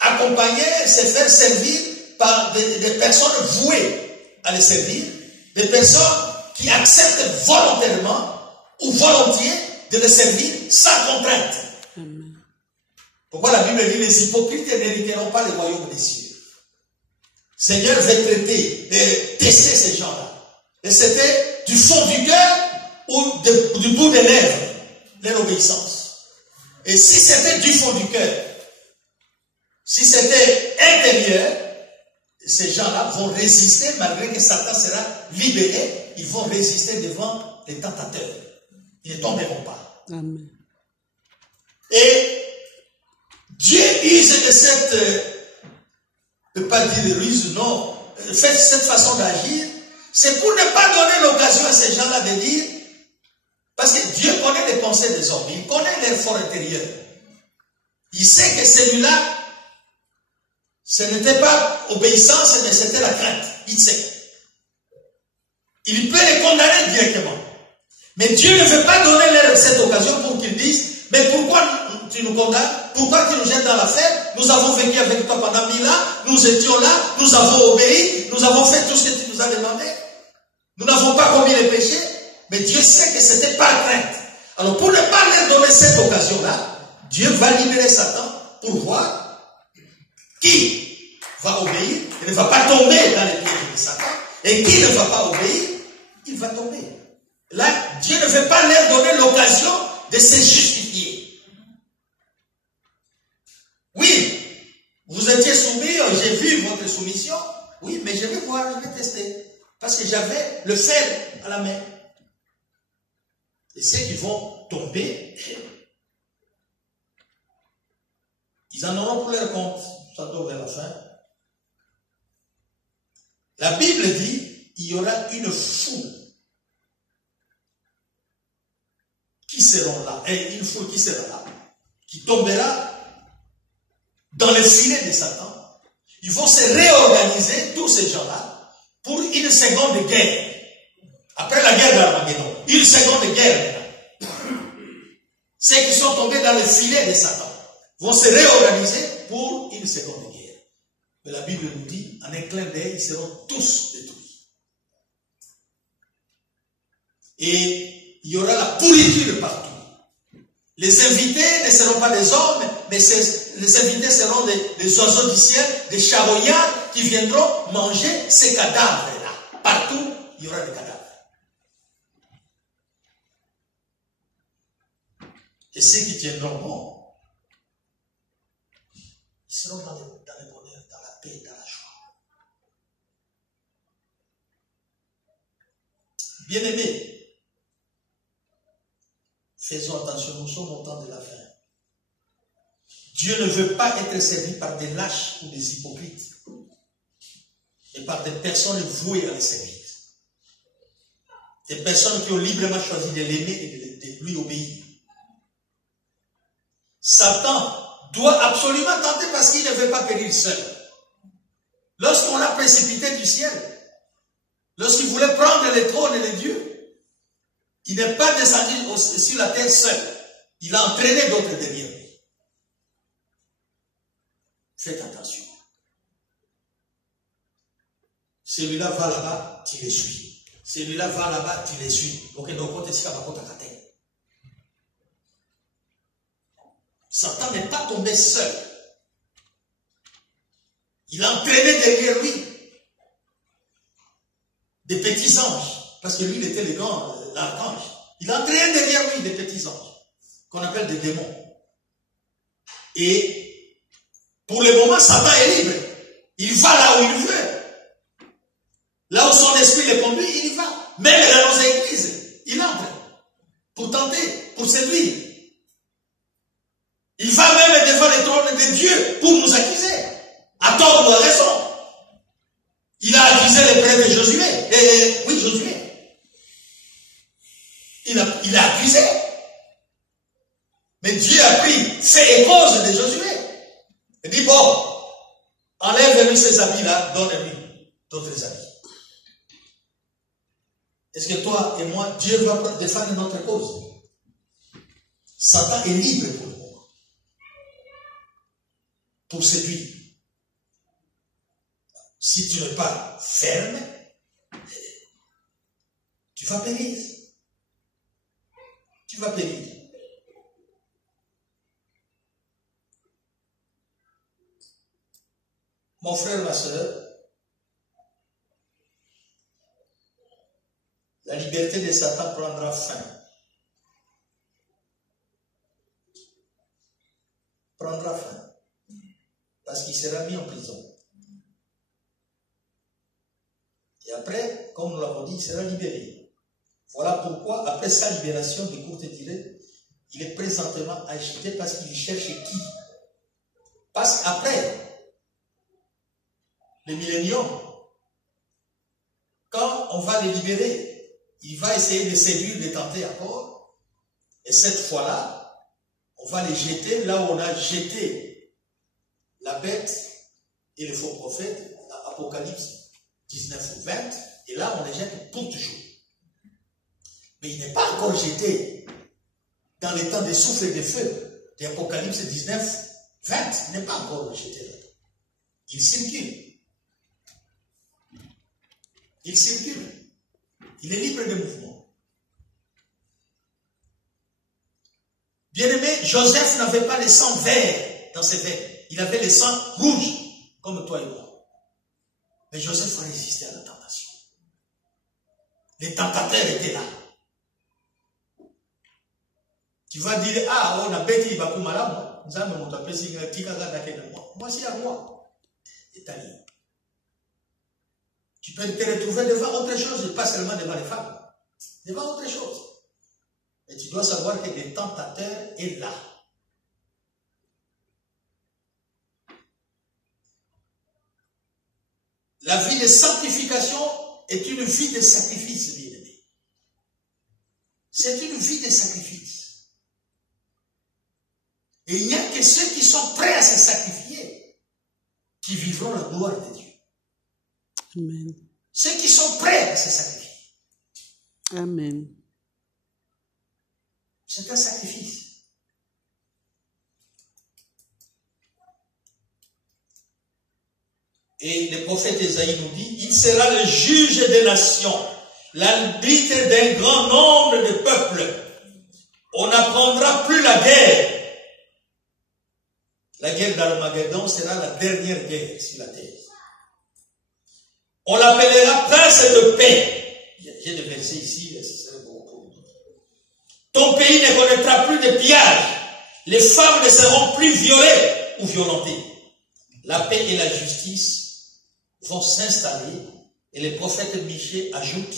accompagner, se faire servir par des personnes vouées à le servir, des personnes qui acceptent volontairement ou volontiers de le servir sans contrainte. Amen. Pourquoi la Bible dit les hypocrites n'hériteront pas le royaume des cieux. Seigneur veut tester ces gens-là. Et c'était du fond du cœur ou du bout des lèvres, leur obéissance. Et si c'était du fond du cœur, si c'était intérieur, ces gens-là vont résister malgré que Satan sera libéré, ils vont résister devant les tentateurs. Ils ne tomberont pas. Amen. Et Dieu use de cette, je ne peux pas dire ruse, non, fait cette façon d'agir, c'est pour ne pas donner l'occasion à ces gens-là de dire, parce que Dieu connaît les pensées des hommes, il connaît leur fort intérieur. Il sait que celui-là, ce n'était pas obéissance, mais c'était la crainte. Il sait. Il peut les condamner directement. Mais Dieu ne veut pas donner leur cette occasion pour qu'ils disent, mais pourquoi tu nous condamnes? Pourquoi tu nous jettes dans l'affaire? Nous avons vécu avec toi pendant 1000 ans, nous étions là, nous avons obéi, nous avons fait tout ce que tu nous as demandé. Nous n'avons pas commis les péchés, mais Dieu sait que c'était par crainte. Alors pour ne pas leur donner cette occasion-là, Dieu va libérer Satan pour voir qui va obéir et ne va pas tomber dans les pièges de Satan, et qui ne va pas obéir, il va tomber. Là, Dieu ne veut pas leur donner l'occasion de se justifier. Oui, vous étiez soumis, j'ai vu votre soumission, oui, mais je vais voir, je vais tester. Parce que j'avais le fer à la main. Et ceux qui vont tomber, ils en auront pour leur compte, tantôt vers la fin. La Bible dit, il y aura une foule qui seront là, et une foule qui sera là, qui tombera dans le filet de Satan. Ils vont se réorganiser, tous ces gens-là, pour une seconde guerre. Après la guerre d'Armageddon, une seconde guerre. Ceux qui sont tombés dans le filet de Satan vont se réorganiser pour une seconde guerre. Mais la Bible nous dit, en un clin d'œil, ils seront tous détruits. Et il y aura la pourriture partout. Les invités ne seront pas des hommes, mais les invités seront des oiseaux du ciel, des charognards qui viendront manger ces cadavres-là. Partout, il y aura des cadavres. Et ceux qui tiendront bon, ils seront dans le bonheur, dans la paix, dans la joie. Bien-aimés, faisons attention, nous sommes au temps de la fin. Dieu ne veut pas être servi par des lâches ou des hypocrites. et par des personnes vouées à les servir. Des personnes qui ont librement choisi de l'aimer et de lui obéir. Satan doit absolument tenter parce qu'il ne veut pas périr seul. Lorsqu'on l'a précipité du ciel, lorsqu'il voulait prendre le trône de Dieu, il n'est pas descendu sur la terre seul. Il a entraîné d'autres derrière lui. Faites attention. Celui-là va là-bas, tu les suis. Celui-là va là-bas, tu les suis. Donc, Satan n'est pas tombé seul. Il a entraîné derrière lui des petits anges. Parce que lui, il était le grand, l'archange. Il a entraîné derrière lui des petits anges, qu'on appelle des démons. Et pour le moment, Satan est libre. Il va là où il veut. Là où son esprit le conduit, il y va. Même dans nos églises, il entre pour tenter, pour séduire. Il va même devant le trône de Dieu pour nous accuser. À tort ou à raison. Il a accusé les prêtres de Josué. Oui, Josué. Il a accusé. Mais Dieu a pris fait et cause de Josué. Il dit, bon, enlève-lui ces habits-là, donne-lui d'autres habits. Est-ce que toi et moi, Dieu va défendre notre cause? Satan est libre pour le moment. Pour séduire. Si tu n'es pas ferme, tu vas périr. Tu vas périr. Mon frère, ma soeur, la liberté de Satan prendra fin. Prendra fin. Parce qu'il sera mis en prison. Et après, comme nous l'avons dit, il sera libéré. Voilà pourquoi, après sa libération de courte durée, il est présentement agité parce qu'il cherche qui? Parce qu'après le millénium, quand on va le libérer, il va essayer de séduire, de tenter encore. Et cette fois-là, on va les jeter là où on a jeté la bête et le faux prophète, Apocalypse 19 ou 20, et là on les jette pour toujours. Mais il n'est pas encore jeté dans les temps de souffle et de feu d'Apocalypse 19, 20, il n'est pas encore jeté là. Il circule. Il circule. Il est libre de mouvement. Bien-aimé, Joseph n'avait pas le sang vert dans ses veines. Il avait le sang rouge, comme toi et moi. Mais Joseph a résisté à la tentation. Les tentateurs étaient là. Tu vas dire, ah, on a bêti, il va pour malade, nous avons monté moi, c'est à moi. Et t'as dit. Tu peux te retrouver devant autre chose, et pas seulement devant les femmes. Devant autre chose. Et tu dois savoir que le tentateur est là. La vie de sanctification est une vie de sacrifice, bien-aimé. C'est une vie de sacrifice. Et il n'y a que ceux qui sont prêts à se sacrifier qui vivront la gloire de Dieu. Amen. Ceux qui sont prêts à se sacrifier. Amen. C'est un sacrifice. Et le prophète Ésaïe nous dit, il sera le juge des nations, l'arbitre d'un grand nombre de peuples. On n'apprendra plus la guerre. La guerre d'Armageddon sera la dernière guerre sur la terre. On l'appellera prince de paix. J'ai des versets ici, ce serait bon pour nous. Ton pays ne connaîtra plus de pillage. Les femmes ne seront plus violées ou violentées. La paix et la justice vont s'installer. Et le prophète Michée ajoute,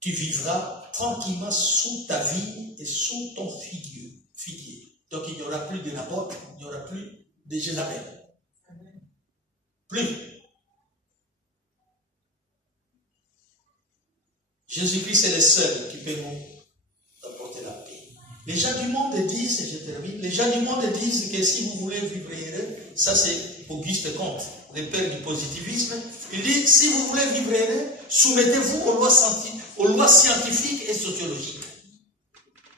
tu vivras tranquillement sous ta vigne et sous ton figuier. Donc il n'y aura plus de Naboth, il n'y aura plus de Jézabel. Plus. Jésus-Christ est le seul qui peut nous apporter la paix. Les gens du monde disent, et je termine, les gens du monde disent que si vous voulez vivre heureux, ça c'est Auguste Comte, le père du positivisme, il dit, si vous voulez vivre heureux, soumettez-vous aux lois scientifiques et sociologiques.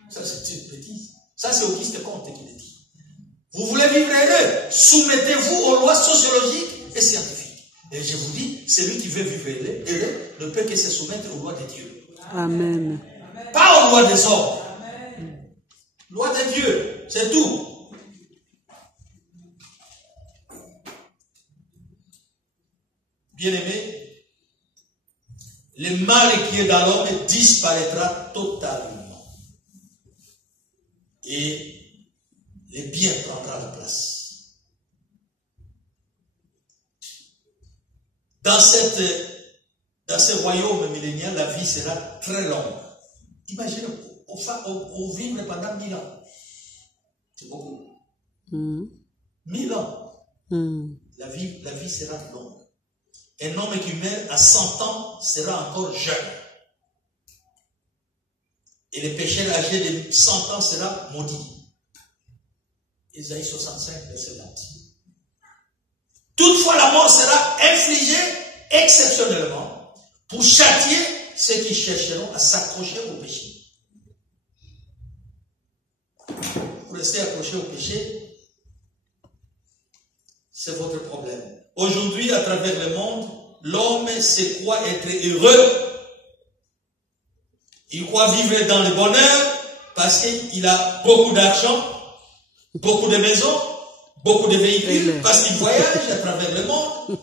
Ça c'est une bêtise. Ça c'est Auguste Comte qui le dit. Vous voulez vivre heureux, soumettez-vous aux lois sociologiques et scientifiques. Et je vous dis, celui qui veut vivre heureux ne peut que se soumettre aux lois de Dieu. Amen. Pas aux lois des hommes. Loi de Dieu, c'est tout. Bien-aimé, le mal qui est dans l'homme disparaîtra totalement. Et le bien prendra la place. Dans ce royaume millénaire, la vie sera très longue. Imaginez, on vivre pendant 1000 ans. C'est beaucoup. 1000 ans. La vie sera longue. Un homme qui meurt à 100 ans sera encore jeune. Et le pécheur âgé de 100 ans sera maudit. Isaïe 65, verset 20. Toutefois, la mort sera infligée exceptionnellement pour châtier ceux qui chercheront à s'accrocher au péché. Vous restez accroché au péché, c'est votre problème. Aujourd'hui, à travers le monde, l'homme se croit être heureux. Il croit vivre dans le bonheur parce qu'il a beaucoup d'argent, beaucoup de maisons, beaucoup de véhicules, parce qu'il voyage à travers le monde.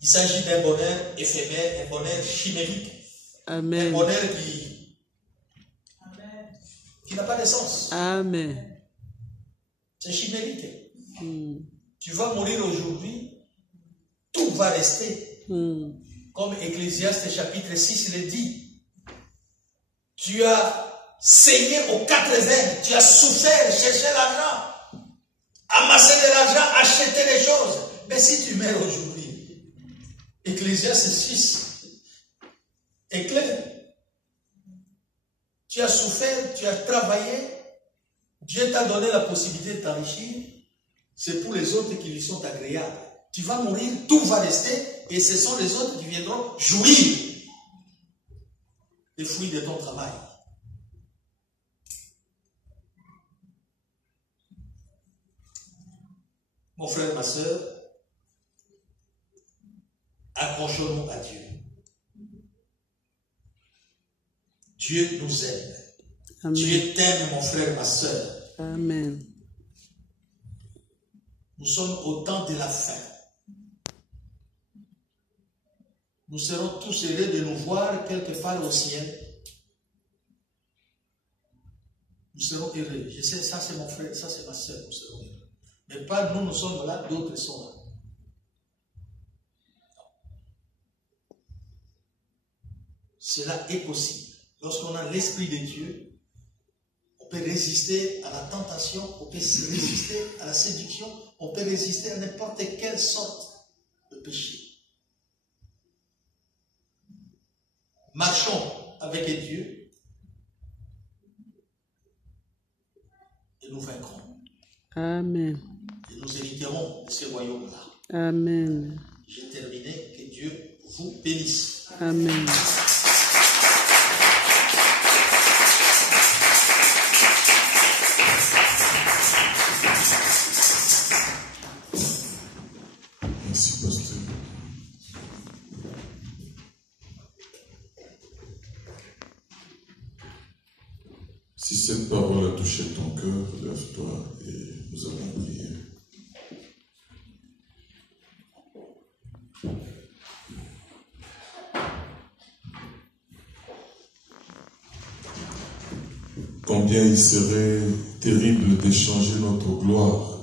Il s'agit d'un bonheur éphémère, un bonheur chimérique. Amen. Un bonheur qui n'a pas de sens. Amen. C'est chimérique. Tu vas mourir aujourd'hui, tout va rester. Comme Ecclésiaste chapitre 6 le dit. Tu as saigné aux 4 veines, tu as souffert, cherché l'argent, amassé de l'argent, acheté des choses. Mais si tu meurs aujourd'hui, Ecclésiaste 6 est clair. Tu as souffert, tu as travaillé, Dieu t'a donné la possibilité de t'enrichir, c'est pour les autres qui lui sont agréables. Tu vas mourir, tout va rester, et ce sont les autres qui viendront jouir des fruits de ton travail. Mon frère, ma soeur, accrochons-nous à Dieu. Dieu nous aime. Amen. Dieu t'aime, mon frère, ma soeur. Amen. Nous sommes au temps de la fin. Nous serons tous heureux de nous voir quelque part au ciel. Nous serons heureux. Je sais, ça c'est mon frère, ça c'est ma soeur, nous serons heureux. Mais pas nous, nous sommes là, d'autres sont là. Cela est possible. Lorsqu'on a l'Esprit de Dieu, on peut résister à la tentation, on peut résister à la séduction, on peut résister à n'importe quelle sorte de péché. Marchons avec Dieu et nous vaincrons. Amen. Et nous hériterons de ce royaume-là. Amen. J'ai terminé. Que Dieu vous bénisse. Amen. Merci, pasteur. Si cette parole a touché ton cœur, lève-toi et nous allons prier. Combien il serait terrible d'échanger notre gloire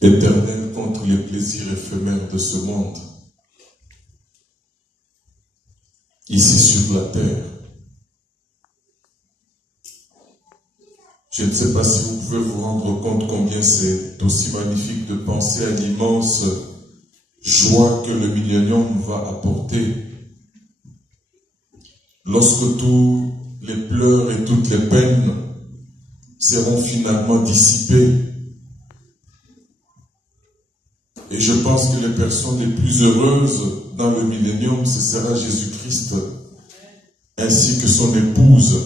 éternelle contre les plaisirs éphémères de ce monde, ici sur la terre. Je ne sais pas si vous pouvez vous rendre compte combien c'est aussi magnifique de penser à l'immense joie que le millénium va apporter lorsque tous les pleurs et toutes les peines seront finalement dissipés. Et je pense que les personnes les plus heureuses dans le millénium, ce sera Jésus-Christ ainsi que son épouse.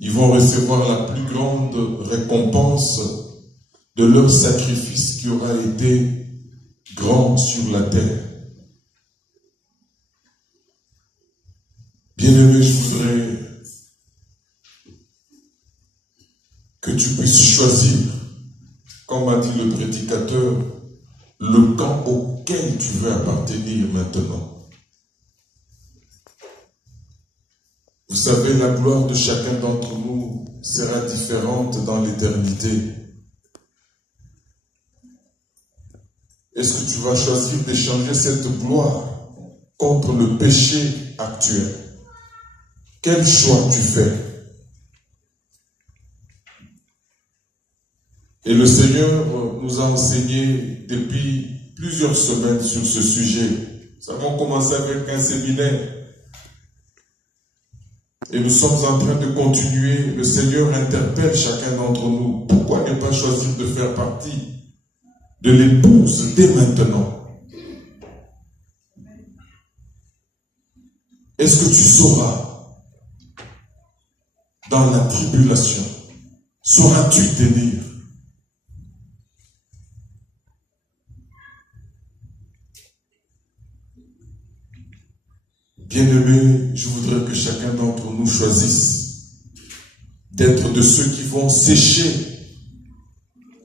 Ils vont recevoir la plus grande récompense de leur sacrifice qui aura été grand sur la terre. Bien-aimé, je voudrais que tu puisses choisir, comme a dit le prédicateur, le camp auquel tu veux appartenir maintenant. Vous savez, la gloire de chacun d'entre nous sera différente dans l'éternité. Est-ce que tu vas choisir d'échanger cette gloire contre le péché actuel? Quel choix tu fais? Et le Seigneur nous a enseigné depuis plusieurs semaines sur ce sujet. Nous avons commencé avec un séminaire. Et nous sommes en train de continuer. Le Seigneur interpelle chacun d'entre nous. Pourquoi ne pas choisir de faire partie de l'épouse dès maintenant? Est-ce que tu sauras dans la tribulation? Sauras-tu tenir? Bien-aimés, je voudrais que chacun d'entre nous choisisse d'être de ceux qui vont sécher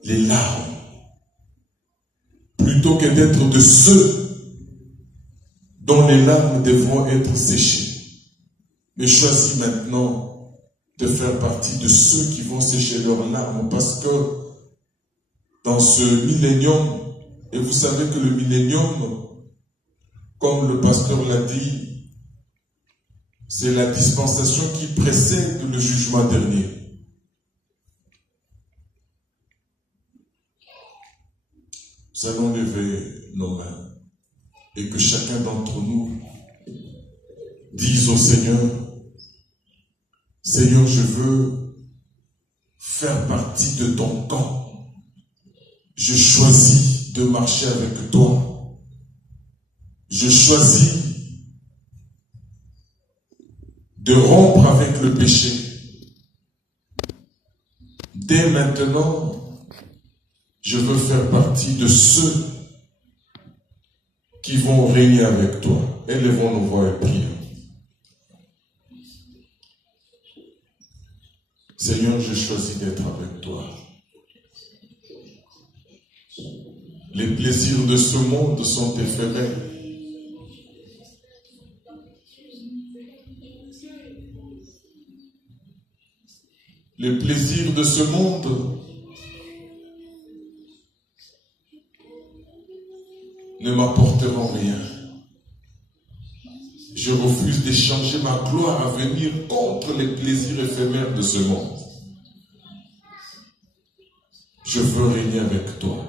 les larmes, plutôt que d'être de ceux dont les larmes devront être séchées. Mais choisis maintenant de faire partie de ceux qui vont sécher leurs larmes, parce que dans ce millénium, et vous savez que le millénium, comme le pasteur l'a dit, c'est la dispensation qui précède le jugement dernier. Nous allons lever nos mains et que chacun d'entre nous dise au Seigneur, Seigneur, je veux faire partie de ton camp. Je choisis de marcher avec toi. Je choisis de rompre avec le péché. Dès maintenant, je veux faire partie de ceux qui vont régner avec toi. Élevons nos voix et prions. Seigneur, je choisis d'être avec toi. Les plaisirs de ce monde sont éphémères. Les plaisirs de ce monde ne m'apporteront rien. Je refuse d'échanger ma gloire à venir contre les plaisirs éphémères de ce monde. Je veux régner avec toi.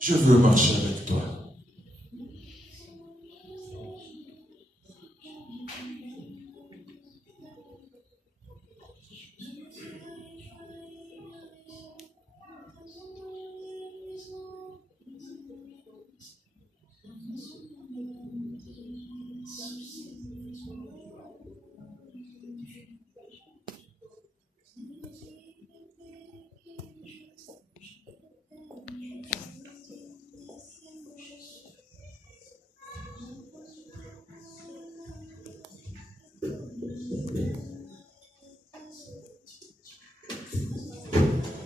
Je veux marcher avec toi.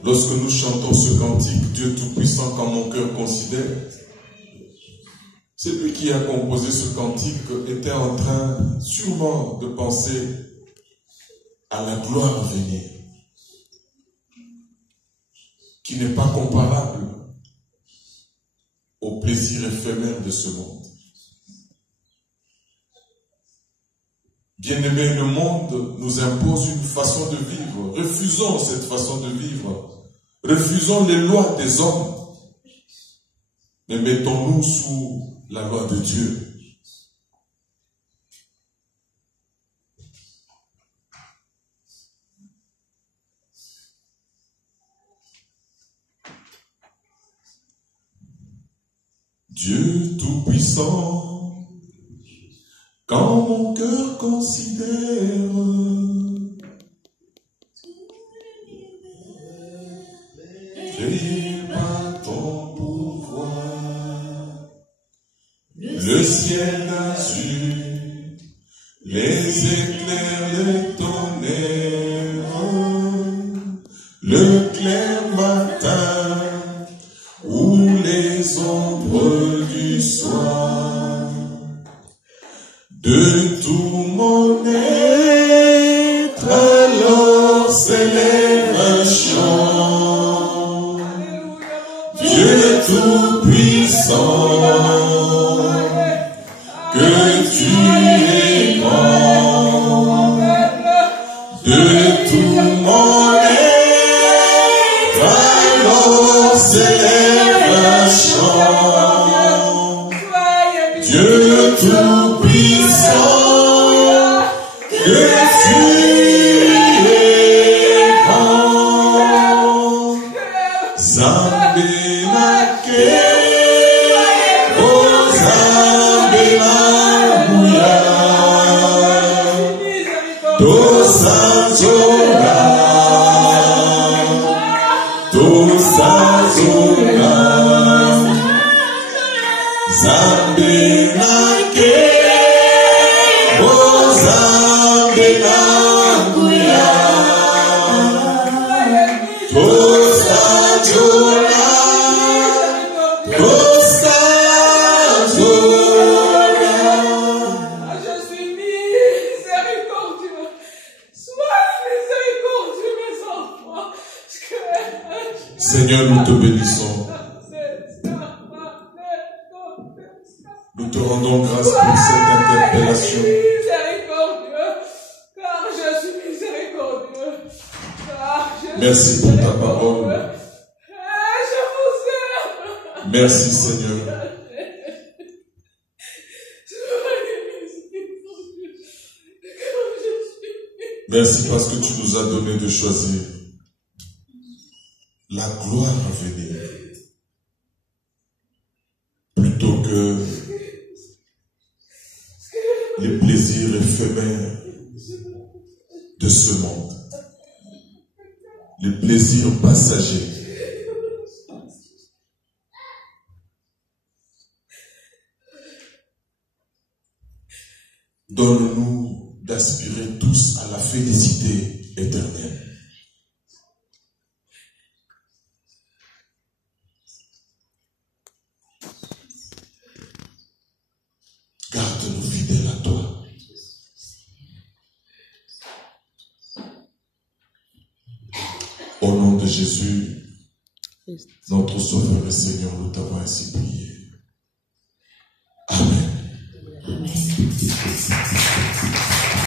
Lorsque nous chantons ce cantique, Dieu Tout-Puissant, quand mon cœur considère, celui qui a composé ce cantique était en train sûrement de penser à la gloire à venir, qui n'est pas comparable au plaisir éphémère de ce monde. Bien-aimés, le monde nous impose une façon de vivre. Refusons cette façon de vivre. Refusons les lois des hommes. Mais mettons-nous sous la loi de Dieu. Dieu Tout-Puissant, quand mon cœur considère créé par ton pouvoir, le ciel d'azur, les éclairs, le tonnerre, le clair matin, ou les ombres du soir, de tout mon être, alors s'élève un chant. Dieu Tout-Puissant, que tu es grand, de tout mon être, alors s'élève un chant. Dieu Tout-Puissant, que tu es grand. Zambelake, oh Zambelamuya, Tosanzola, Tosanzola, Zambelake, oh Zambelamuya, Tosanzola, Je suis miséricordieux. Sois miséricordieux, mes enfants. Seigneur, nous te bénissons. Nous te rendons grâce pour cette interpellation. Miséricordieux, car je suis miséricordieux. Merci pour ta parole. Je vous aime. Merci Seigneur. Merci parce que tu nous as donné de choisir la gloire à venir plutôt que les plaisirs éphémères de ce monde, les plaisirs passagers. Donne-nous d'aspirer tous à la félicité éternelle. Garde-nous fidèles à toi. Au nom de Jésus, notre Sauveur et Seigneur, nous t'avons ainsi prié. Amen. Amen.